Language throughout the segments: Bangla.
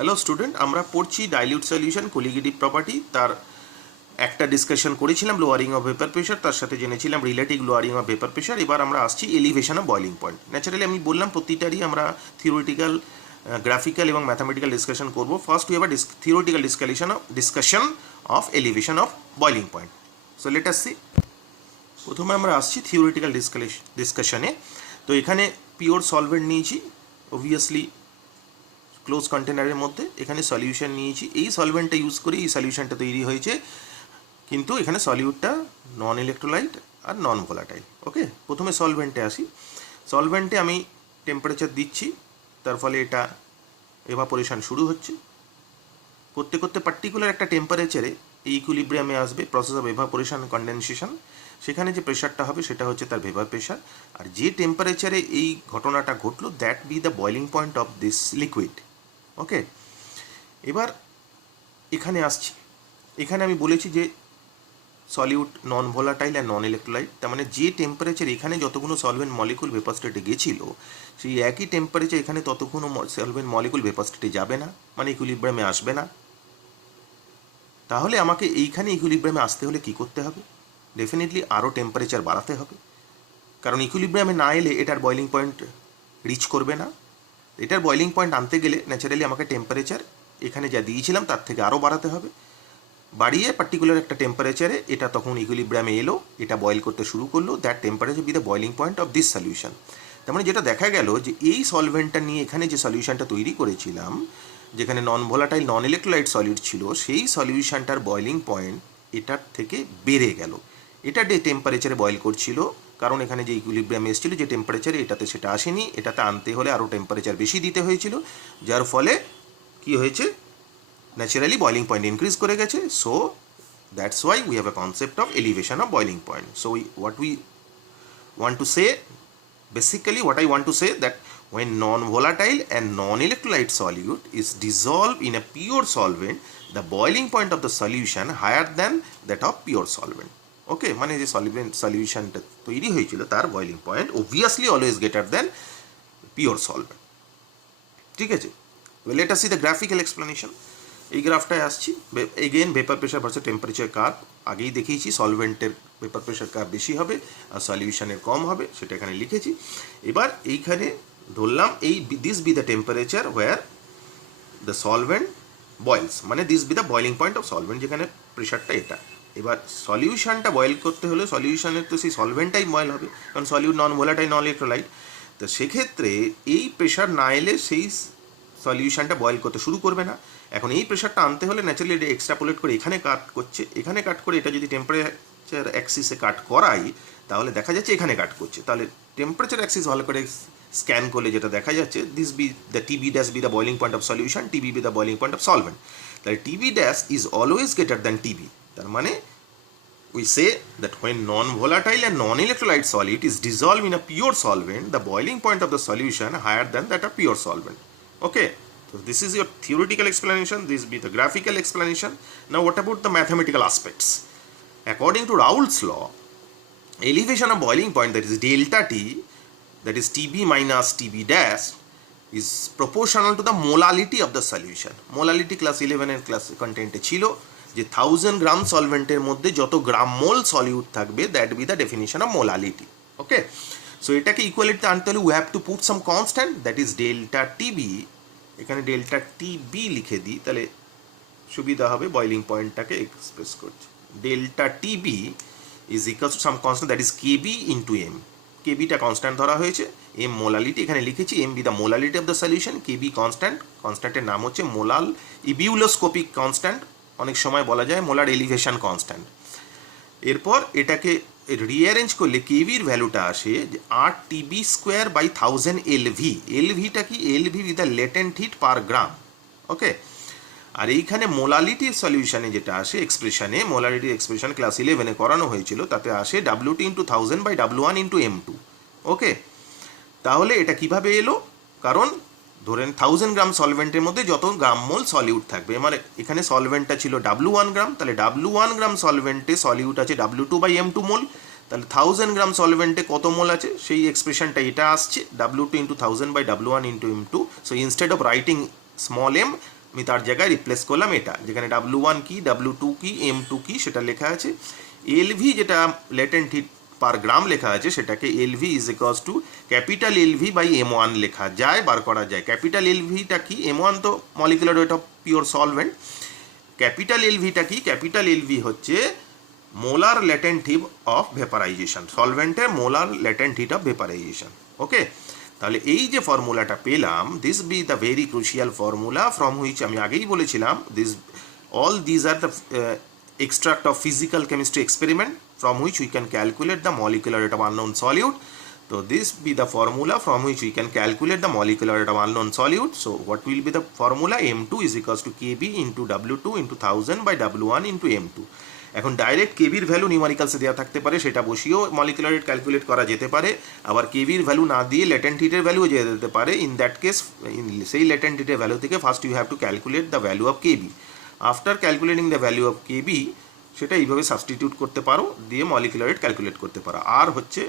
হ্যালো স্টুডেন্ট, আমরা পড়ছি ডাইলিউট সলিউশন কোলিগেটিভ প্রপার্টি। তার একটা ডিসকাশন করেছিলাম লোয়ারিং অফ ভেপার প্রেশার, তার সাথে জেনেছিলাম relative lowering of vapour pressure. এবার আমরা আসছি elevation of boiling point. Naturally আমি বললাম প্রতিটারই আমরা থিওরিটিক্যাল, গ্রাফিক্যাল এবং ম্যাথামেটিক্যাল ডিসকাশন করবো। First we have a theoretical discussion of elevation of boiling point. So let us see. প্রথমে আমরা আসছি থিওরিটিক্যাল ডিসকাশনে। তো এখানে পিওর সলভেন্ট নিয়েছি, অবভিয়াসলি ক্লোজ কন্টেনারের মধ্যে। এখানে সলিউশন নিয়েছি, এই সলভেন্টটা ইউজ করে এই সলিউশনটা তৈরি হয়েছে, কিন্তু এখানে সলিউটটা নন ইলেকট্রোলাইট আর নন ভোলাটাইল। ওকে, প্রথমে সলভেন্টে আসি। সলভেন্টে আমি টেম্পারেচার দিচ্ছি, তার ফলে এটা এভাপোরেশন শুরু হচ্ছে। করতে করতে পার্টিকুলার একটা টেম্পারেচারে এই ইকুইলিব্রিয়ামে আসবে প্রসেস অফ এভাপোরেশন কন্ডেনসেশন। সেখানে যে প্রেশারটা হবে সেটা হচ্ছে তার ভেপার প্রেশার। আর যে টেম্পারেচারে এই ঘটনাটা ঘটলো, that be the boiling point of this liquid. Okay, এবার এখানে আসছি। এখানে আমি বলেছি যে সলিউট নন ভোলাটাইল আর নন ইলেকট্রোলাইট, তার মানে যে টেম্পারেচার এখানে যতগুলো সলভেন্ট মলিকুল ভেপার স্টেটে গেছিলো, সেই একই টেম্পারেচার এখানে ততগুলো সলভেন্ট মলিকুল ভেপার স্টেটে যাবে না, মানে ইকুইলিব্রিয়ামে আসবে না। তাহলে আমাকে এইখানে ইকুইলিব্রিয়ামে আসতে হলে কি করতে হবে? ডেফিনেটলি আরও টেম্পারেচার বাড়াতে হবে, কারণ ইকুইলিব্রিয়ামে না এলে এটার বয়লিং পয়েন্ট রিচ করবে না। এটার বয়লিং পয়েন্ট আনতে গেলে ন্যাচারালি আমাকে টেম্পারেচার এখানে যা দিয়েছিলাম তার থেকে আরও বাড়াতে হবে। বাড়িয়ে পার্টিকুলার একটা টেম্পারেচারে এটা তখন ইকুইলিব্রিয়ামে এলো, এটা বয়েল করতে শুরু করলো। That temperature B the boiling point of this solution. তার মানে যেটা দেখা গেল যে এই সলভেন্টটা নিয়ে এখানে যে সলিউশনটা তৈরি করেছিলাম, যেখানে non volatile non electrolyte solute ছিল, সেই সলিউশনটার বয়লিং পয়েন্ট এটার থেকে বেড়ে গেল। এটা যে টেম্পারেচারে বয়েল করছিল, কারণ এখানে যে ইকুইলিব্রিয়াম এসেছিল যে টেম্পারেচারে, এটাতে সেটা আসেনি। এটাতে আনতে হলে আরও টেম্পারেচার বেশি দিতে হয়েছিল, যার ফলে কি হয়েছে, ন্যাচারালি বয়লিং পয়েন্ট ইনক্রিজ করে গেছে। So that's why we have a concept of elevation of boiling point. So what we want to say, basically what I want to say, that when non-volatile and non-electrolyte solute is dissolved in a pure solvent, the boiling point of the solution higher than that of pure solvent. ওকে, মানে যে সলিউশনটা তৈরি হয়েছিল তার boiling point obviously always greater than pure solvent. ঠিক আছে, let us see the graphical explanation. এই গ্রাফটায় আসছি। Again vapour pressure versus temperature curve আগেই দেখিয়েছি। সলভেন্টের ভেপার প্রেশার কার্ভ বেশি হবে আর সলিউশনের কম হবে, সেটা এখানে লিখেছি। এবার এইখানে ধরলাম এই this be the temperature where the solvent boils, মানে this be the boiling point of solvent, যেখানে প্রেশারটা এটা। এবার সলিউশনটা বয়েল করতে হলে সলিউশনের তো সেই সলভেন্টটাই বয়েল হবে, কারণ solute non volatile non electrolyte. তো সেক্ষেত্রে এই প্রেশার না এলে সেই সলিউশনটা বয়েল করতে শুরু করবে না। এখন এই প্রেশারটা আনতে হলে ন্যাচারালি এটা এক্সট্রাপোলেট করে এখানে কাট করছে, এখানে কাট করে এটা যদি টেম্পারেচার অ্যাক্সিসে কাট করাই, তাহলে দেখা যাচ্ছে এখানে কাট করছে। তাহলে টেম্পারেচার অ্যাক্সিস ভালো করে স্ক্যান করলে যেটা দেখা যাচ্ছে, this be the TB dash be the boiling point of solution, TB be the boiling point of solvent. তাহলে TB dash is always greater than TB. তার মানে we say that when non-volatile and non-electrolyte solute is dissolved in a pure solvent, the boiling point of the solution higher than that of pure solvent. Okay, so this is your theoretical explanation, this be the graphical explanation. Now what about the mathematical aspects? According to Raoult's law, elevation of boiling point, that is delta T, that is TB minus TB dash, is proportional to the molality of the solution. Molality class 11 এর ক্লাস কন্টেন্টে ছিল যে 1000 গ্রাম সলভেন্টের মধ্যে যত গ্রাম মোল সলিউট থাকবে, that be the definition of molality. Okay, so এটাকে ইকুয়ালিটিতে আনতে হলে we have to put some constant, that is delta TB. এখানে ডেল্টা টিবি লিখে দিই, তাহলে সুবিধা হবে বয়লিং পয়েন্টটাকে এক্সপ্রেস করছে। Delta TB is equals to some constant, that is KB into M. কেবিটা কনস্ট্যান্ট ধরা হয়েছে, এম মোলালিটি এখানে লিখেছি, M be the molality of the solution, KB constant. কনস্ট্যান্টের নাম হচ্ছে মোলাল ইবিউলোস্কোপিক কনস্ট্যান্ট, অনেক সময় বলা যায় মোলার এলিভেশন কনস্ট্যান্ট। এরপর এটাকে রিঅ্যারেঞ্জ করলে কেভির ভ্যালুটা আসে যে 8 টিবি স্কোয়ার বাই 1000 এলভি। এলভিটা কি? LV with the latent heat per gram. Okay, আর এইখানে মোলালিটির সলিউশনে যেটা আসে এক্সপ্রেশনে, মোলালিটির এক্সপ্রেশন ক্লাস 11-এ করানো হয়েছিল, তাতে আসে WT into 1000 by W1 into M2। Okay, তাহলে এটা কিভাবে এলো? কারণ ধরেন 1000 গ্রাম সলভেন্টের মধ্যে যত গ্রাম মোল সলিউট থাকবে, মানে এখানে সলভেন্টটা ছিল W1 গ্রাম, তাহলে W1 গ্রাম সলভেন্টে সলিউট আছে W2 বাই M2 মোল। তাহলে 1000 গ্রাম সলভেন্টে কত মোল আছে, সেই এক্সপ্রেশনটা এটা আসছে W2 into 1000 by W1 into M2। So instead of writing small m, আমি তার জায়গায় রিপ্লেস করলাম এটা, যেখানে W1 কি, W2 কি, M2 কি সেটা লেখা আছে। LV যেটা লেটেন্ট হিট পার গ্রাম লেখা আছে সেটাকে LV is equals to capital LV by M1 লেখা যায়, বার করা যায়। ক্যাপিটাল LVটা কি, M1 তো molecular weight of pure solvent, capital LVটা কি, ক্যাপিটাল LV হচ্ছে molar latent heat of vaporization, সলভেন্টের molar latent heat of vaporization. Okay, তাহলে এই যে ফর্মুলাটা পেলাম, this be the very crucial formula from which আমি আগেই বলেছিলাম all these are the extract of physical chemistry experiment from which we can calculate the molecular weight of unknown solute. So this be the formula from which we can calculate the molecular weight of unknown solute. So what will be the formula? M2 is equals to Kb into W2 into 1000 by W1 into M2. এখন ডাইরেক্ট কেবির ভ্যালু নিউমারিক্যালসে দেওয়া থাকতে পারে, সেটা বসিয়েও মলিকুলার রেট ক্যালকুলেট করা যেতে পারে। আবার কেবির ভ্যালু না দিয়ে ল্যাটেন্ট হিটের ভ্যালুও যেতে পারে। ইন দ্যাট কেস সেই ল্যাটেন্ট হিটের ভ্যালু থেকে first you have to calculate the value of KB. After calculating the value of KB সেটা এইভাবে সাবস্টিটিউট করতে পারো, দিয়ে মলিকুলার রেট ক্যালকুলেট করতে পারো। আর হচ্ছে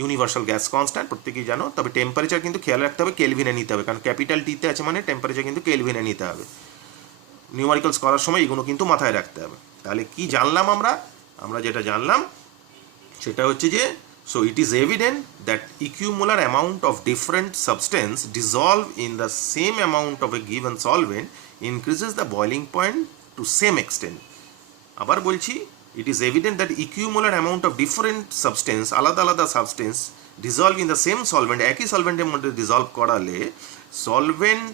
ইউনিভার্সাল গ্যাস কনস্ট্যান্ট প্রত্যেকেই জানো, তবে টেম্পারেচার কিন্তু খেয়াল রাখতে হবে, কেলভিনে নিতে হবে, কারণ ক্যাপিটাল টিতে আছে মানে টেম্পারেচার কিন্তু কেলভিনে নিতে হবে। নিউমারিক্যালস করার সময় এগুলো কিন্তু মাথায় রাখতে হবে। তাহলে কি জানলাম আমরা যেটা জানলাম সেটা হচ্ছে যে, so it is evident that equimolar amount of different substance dissolve in the same amount of a given solvent increases the boiling point to same extent. আবার বলছি, it is evident that equimolar amount of different substance, আলাদা আলাদা substance dissolve in the same solvent, একই সলভেন্টের মধ্যে ডিসলভ করালে সলভেন্ট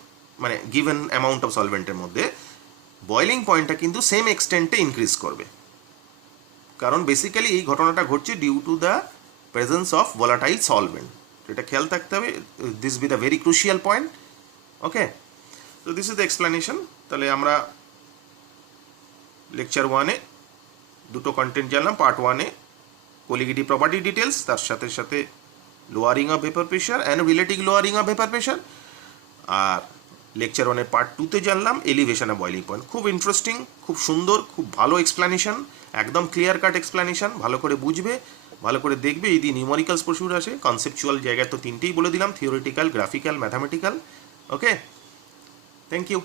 মানে গিভেন অ্যামাউন্ট অফ সলভেন্টের মধ্যে বয়লিং পয়েন্টটা কিন্তু সেম এক্সটেন্টে ইনক্রিজ করবে। কারণ বেসিক্যালি এই ঘটনাটা ঘটছে due to the presence of volatile solvent, এটা খেয়াল থাকতে হবে। This be the very crucial point. Okay, তো দিস ইজ দ্য এক্সপ্লেনেশন। তাহলে আমরা লেকচার 1-এ দুটো কন্টেন্ট জানলাম। পার্ট 1-এ কোলিগেটিভ প্রপার্টি ডিটেলস, তার সাথে সাথে lowering of vapour pressure and relative lowering of vapour pressure. আর লেকচার 1-এর পার্ট 2-তে জানলাম এলিভেশন অফ বয়লিং পয়েন্ট। খুব ইন্টারেস্টিং, খুব সুন্দর, খুব ভালো এক্সপ্লেনেশন, একদম ক্লিয়ার কাট এক্সপ্লেনেশন। ভালো করে বুঝবে, ভালো করে দেখবে। যদি নিউমারিক্যালস প্রচুর আসে, কনসেপচুয়াল জায়গায় তো তিনটেই বলে দিলাম, theoretical, graphical, mathematical. Okay, thank you.